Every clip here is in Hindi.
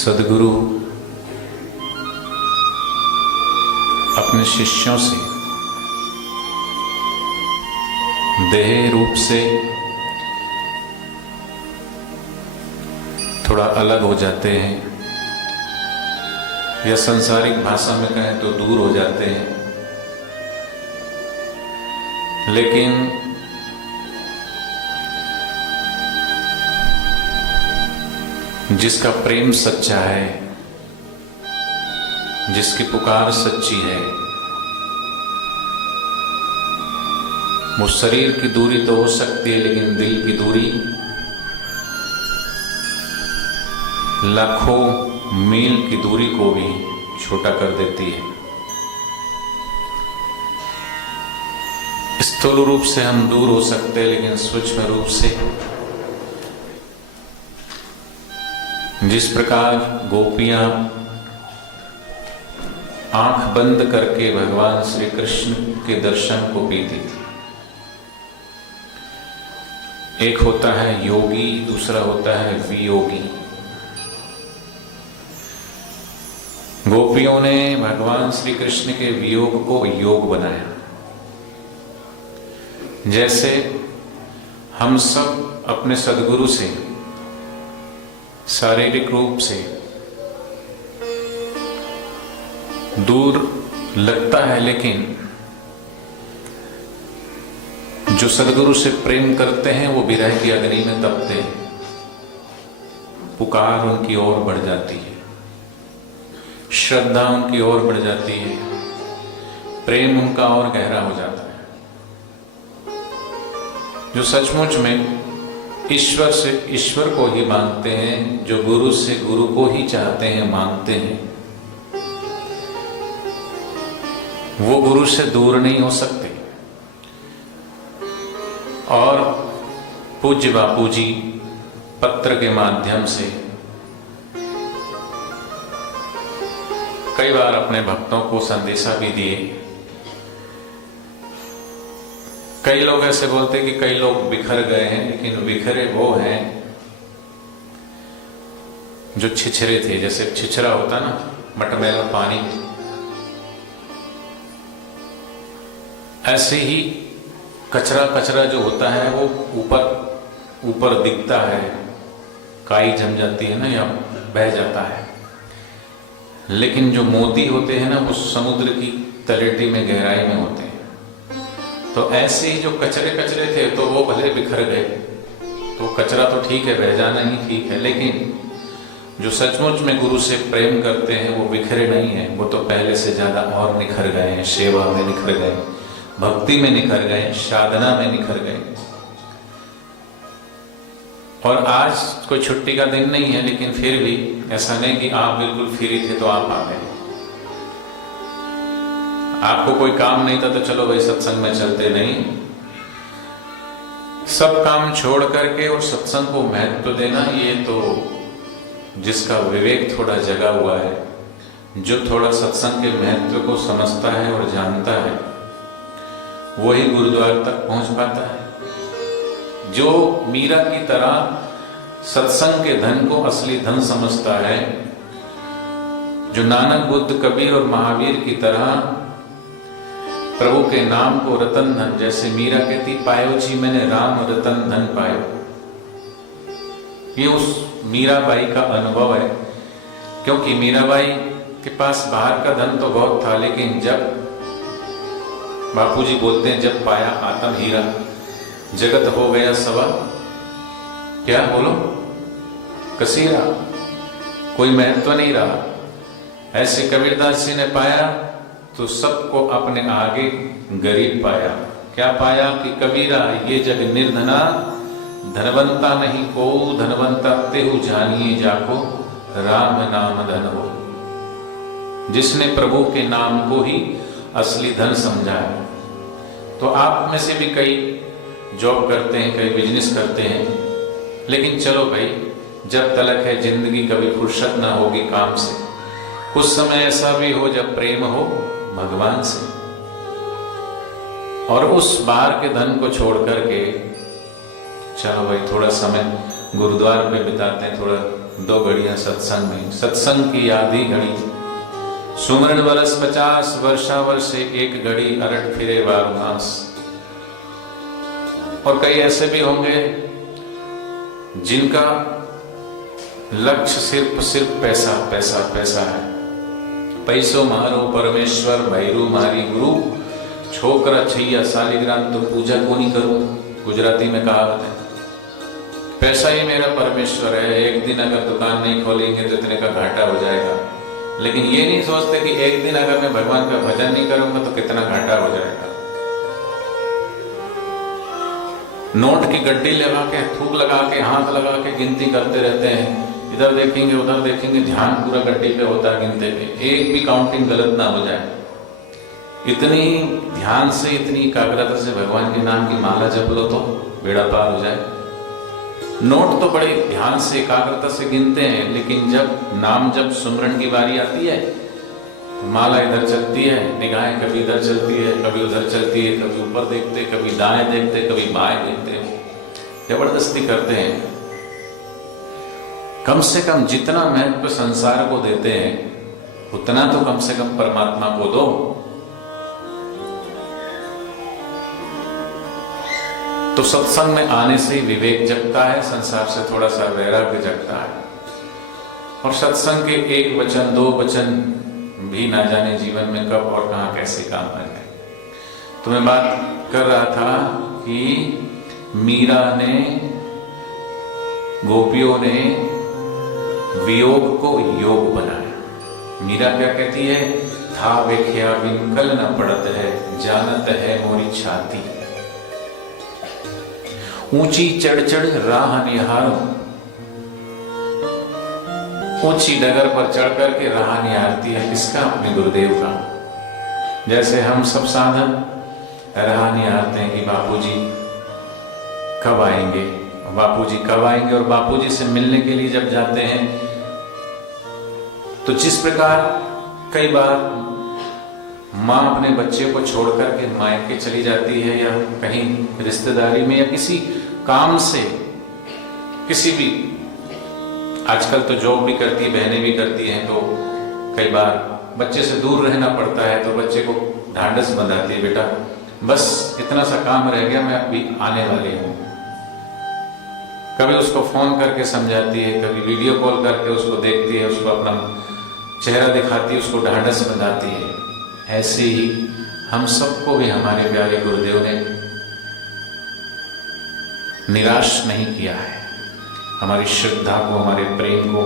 सद्गुरु अपने शिष्यों से देह रूप से थोड़ा अलग हो जाते हैं, या संसारिक भाषा में कहें तो दूर हो जाते हैं। लेकिन जिसका प्रेम सच्चा है, जिसकी पुकार सच्ची है, वो शरीर की दूरी तो हो सकती है, लेकिन दिल की दूरी लाखों मील की दूरी को भी छोटा कर देती है। स्थूल रूप से हम दूर हो सकते हैं, लेकिन सूक्ष्म रूप से जिस प्रकार गोपियां आंख बंद करके भगवान श्री कृष्ण के दर्शन को पीती थी। एक होता है योगी, दूसरा होता है वियोगी। गोपियों ने भगवान श्री कृष्ण के वियोग को योग बनाया। जैसे हम सब अपने सद्गुरु से शारीरिक रूप से दूर लगता है, लेकिन जो सद्गुरु से प्रेम करते हैं वो विरह की अग्नि में तपते हैं। पुकार उनकी ओर बढ़ जाती है, श्रद्धा उनकी ओर बढ़ जाती है, प्रेम उनका और गहरा हो जाता है। जो सचमुच में ईश्वर से ईश्वर को ही मांगते हैं, जो गुरु से गुरु को ही चाहते हैं, मांगते हैं, वो गुरु से दूर नहीं हो सकते। और पूज्य बापू जी पत्र के माध्यम से कई बार अपने भक्तों को संदेशा भी दिए। कई लोग ऐसे बोलते हैं कि कई लोग बिखर गए हैं, लेकिन बिखरे वो हैं जो छिछरे थे। जैसे छिछरा होता ना, मटमैला पानी, ऐसे ही कचरा कचरा जो होता है वो ऊपर ऊपर दिखता है, काई जम जाती है ना, या बह जाता है। लेकिन जो मोती होते हैं ना, वो समुद्र की तलेटी में, गहराई में होते हैं। तो ऐसे ही जो कचरे कचरे थे, तो वो भले बिखर गए, तो कचरा तो ठीक है, बह जाना ही ठीक है, लेकिन जो सचमुच में गुरु से प्रेम करते हैं वो बिखरे नहीं है। वो तो पहले से ज्यादा और निखर गए हैं, सेवा में निखर गए, भक्ति में निखर गए, साधना में निखर गए। और आज कोई छुट्टी का दिन नहीं है, लेकिन फिर भी ऐसा नहीं कि आप बिल्कुल फ्री थे तो आप आ गए। आपको कोई काम नहीं था तो चलो भाई सत्संग में चलते, नहीं। सब काम छोड़ करके और सत्संग को महत्व देना, ये तो जिसका विवेक थोड़ा जगा हुआ है, जो थोड़ा सत्संग के महत्व को समझता है और जानता है, वही गुरुद्वार तक पहुंच पाता है। जो मीरा की तरह सत्संग के धन को असली धन समझता है, जो नानक, बुद्ध, कबीर और महावीर की तरह प्रभु के नाम को रतन धन, जैसे मीरा कहती, पायो जी मैंने राम रतन धन पायो। ये उस मीराबाई का अनुभव है, क्योंकि मीराबाई के पास बाहर का धन तो बहुत था, लेकिन जब बापूजी बोलते हैं, जब पाया आत्म हीरा, जगत हो गया सवा, क्या बोलो, कसीरा, कोई महत्व नहीं रहा। ऐसे कबीरदास जी ने पाया तो सबको अपने आगे गरीब पाया। क्या पाया कि कबीरा ये जग निर्धना, धनवंता नहीं को धनवंता तेहु जानिए जाको, राम नाम धन हो। जिसने प्रभु के नाम को ही असली धन समझा है। तो आप में से भी कई जॉब करते हैं, कई बिजनेस करते हैं, लेकिन चलो भाई, जब तलक है जिंदगी, कभी फुर्सत ना होगी काम से। कुछ समय ऐसा भी हो जब प्रेम हो भगवान से, और उस बाहर के धन को छोड़ करके चलो भाई थोड़ा समय गुरुद्वार पे बिताते हैं, थोड़ा 2 घड़ियां सत्संग में, सत्संग की आधी घड़ी, सुमरण वर्ष 50 वर्षा वर्षे 1 घड़ी, अरट फिरे 12 मास। और कई ऐसे भी होंगे जिनका लक्ष्य सिर्फ पैसा पैसा पैसा है। पैसो मारो परमेश्वर, भैरू मारी गुरु, छोकरा छैया सालिग्राम तो पूजा को नहीं करूं, गुजराती में कहावत है। पैसा ही मेरा परमेश्वर है, एक दिन अगर दुकान नहीं खोलेंगे तो इतने का घाटा हो जाएगा। लेकिन ये नहीं सोचते कि एक दिन अगर मैं भगवान का भजन नहीं करूंगा तो कितना घाटा हो जाएगा। नोट की गड्डी लगा के, थूक लगा के, हाथ लगा के गिनती करते रहते हैं, इधर देखेंगे उधर देखेंगे, ध्यान पूरा गड्डी पे होता है गिनते पे, एक भी काउंटिंग गलत ना हो जाए। इतनी ध्यान से, इतनी एकाग्रता से भगवान के नाम की माला जप लो तो बेड़ा पार हो जाए। नोट तो बड़े ध्यान से एकाग्रता से गिनते हैं, लेकिन जब नाम जब सुमरण की बारी आती है, माला इधर चलती है, निगाहें कभी इधर चलती है, कभी उधर चलती है, कभी ऊपर देखते, कभी दाएं देखते, कभी बाएं देखते, जबरदस्ती करते हैं। कम से कम जितना महत्व संसार को देते हैं उतना तो कम से कम परमात्मा को दो। तो सत्संग में आने से ही विवेक जगता है, संसार से थोड़ा सा वैराग्य जगता है। और सत्संग के 1 वचन 2 वचन भी ना जाने जीवन में कब और कहां कैसे काम आ गए। तो मैं बात कर रहा था कि मीरा ने, गोपियों ने वियोग को योग बनाया। मीरा क्या कहती है, था वेख्या विनकल न पड़त है, जानत है मोरी छाती, ऊंची चढ़ चढ़ राह निहारो, ऊंची डगर पर चढ़ करके राह निहारती है किसका, अपने गुरुदेव का। जैसे हम सब साधन राह निहारते हैं कि बापूजी कब आएंगे, बापूजी कब आएंगे, और बापूजी से मिलने के लिए जब जाते हैं तो जिस प्रकार कई बार माँ अपने बच्चे को छोड़ करके मायके चली जाती है, या कहीं रिश्तेदारी में, या किसी काम से, किसी भी, आजकल तो जॉब भी करती है, बहनें भी करती हैं, तो कई बार बच्चे से दूर रहना पड़ता है, तो बच्चे को ढांढस बंधाती है, बेटा बस इतना सा काम रह गया, मैं अभी आने वाली हूँ। कभी उसको फोन करके समझाती है, कभी वीडियो कॉल करके उसको देखती है, उसको अपना चेहरा दिखाती है, उसको ढांढस बंधाती है। ऐसे ही हम सबको भी हमारे प्यारे गुरुदेव ने निराश नहीं किया है। हमारी श्रद्धा को, हमारे प्रेम को,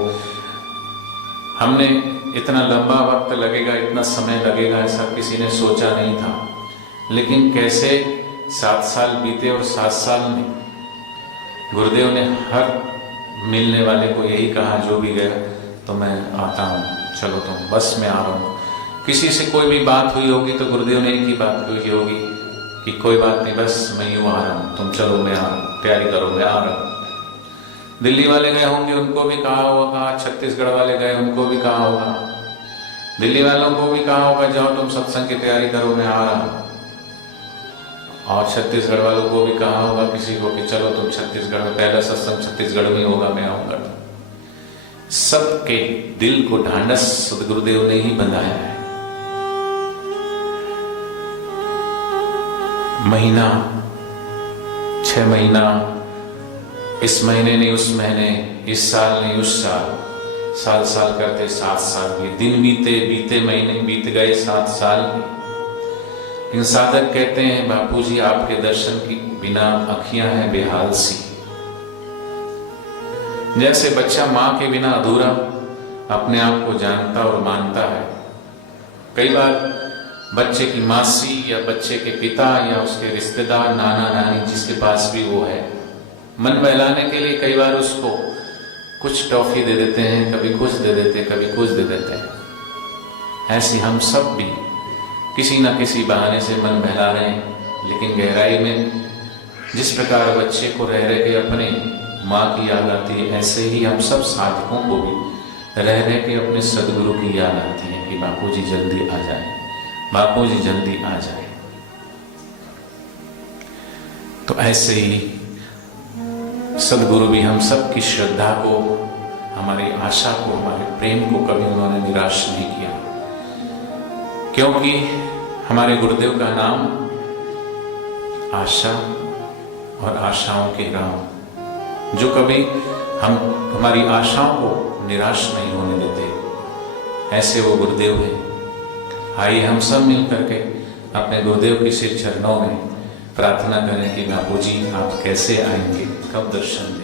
हमने इतना लंबा वक्त लगेगा, इतना समय लगेगा, ऐसा किसी ने सोचा नहीं था। लेकिन कैसे 7 साल बीते, और 7 साल में गुरुदेव ने हर मिलने वाले को यही कहा, जो भी गया तो मैं आता हूँ, चलो तुम, बस मैं आ रहा हूँ। किसी से कोई भी बात हुई होगी तो गुरुदेव ने एक ही बात कही होगी कि कोई बात नहीं, बस मैं यूँ आ रहा हूँ, तुम चलो, मैं आ रहा हूँ, तैयारी करो, मैं आ रहा हूँ। दिल्ली वाले गए होंगे, उनको भी कहा होगा, छत्तीसगढ़ वाले गए, उनको भी कहा होगा, दिल्ली वालों को भी कहा होगा, जाओ तुम सत्संग की तैयारी करो, मैं आ रहा हूँ। और छत्तीसगढ़ वालों को भी कहा होगा किसी को कि चलो तुम छत्तीसगढ़ में, पहला सत्संग छत्तीसगढ़ में होगा, मैं आऊंगा। सबके दिल को ढांढस सदगुरुदेव ने ही बंधाया है। महीना, 6 महीना, इस महीने नहीं उस महीने, इस साल नहीं उस साल, साल साल करते 7 साल भी, दिन बीते बीते महीने बीत गए 7 साल। इन साधक कहते हैं, बापूजी आपके दर्शन की बिना अखियां हैं बेहाल सी। जैसे बच्चा मां के बिना अधूरा अपने आप को जानता और मानता है। कई बार बच्चे की मासी या बच्चे के पिता या उसके रिश्तेदार, नाना नानी, जिसके पास भी वो है, मन बहलाने के लिए कई बार उसको कुछ टॉफी दे देते हैं, कभी कुछ दे देते हैं, कभी कुछ दे देते हैं। ऐसे हम सब भी किसी न किसी बहाने से मन बहला रहे हैं, लेकिन गहराई में जिस प्रकार बच्चे को रह रह के अपने माँ की याद आती है, ऐसे ही हम सब साधकों को भी रह रह के अपने सदगुरु की याद आती है कि बापूजी जल्दी आ जाए, बापूजी जल्दी आ जाए। तो ऐसे ही सदगुरु भी हम सब की श्रद्धा को हमारी आशा को, हमारे प्रेम को कभी उन्होंने निराश नहीं किया, क्योंकि हमारे गुरुदेव का नाम आशा और आशाओं के राम, जो कभी हमारी आशाओं को निराश नहीं होने देते, ऐसे वो गुरुदेव हैं। आइए हम सब मिल करके अपने गुरुदेव के श्री चरणों में प्रार्थना करें कि बापू जी आप कैसे आएंगे, कब दर्शन दें।